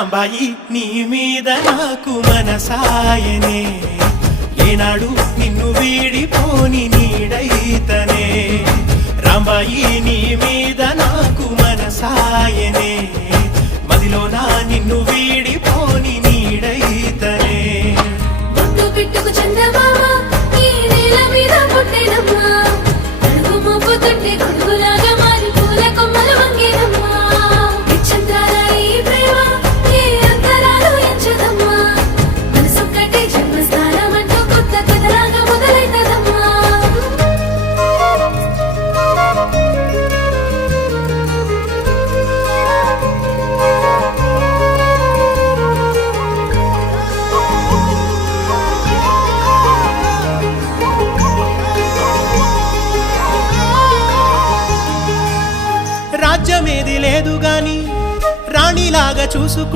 రాంబాయి నీ మీద నాకు మనసాయనే, ఏనాడు నిన్ను వీడిపోని నీడైతనే. రాంబాయి నీ మీద నాకు మనసాయనే, మదిలోన నిన్ను వీడిపోని నీడైతనే. బొట్టు పెట్టుకు చందమామ ఈ నేల మీద పుట్టెనమ్మా, అడుగు మోపుతుంటే గొడుగులాగా మారి పూల కొమ్మలు వంగేనమ్మా. నిశ్చంద్రాల ఈ ప్రేమ ఏ అంతరాలు ఎంచదమ్మా, మనసొక్కటే జన్మస్థానం అంటూ కొత్త కథలాగా మొదలైతదమ్మా. రాజ్యమేది లేదు గాని రాణిలాగా చూసుకు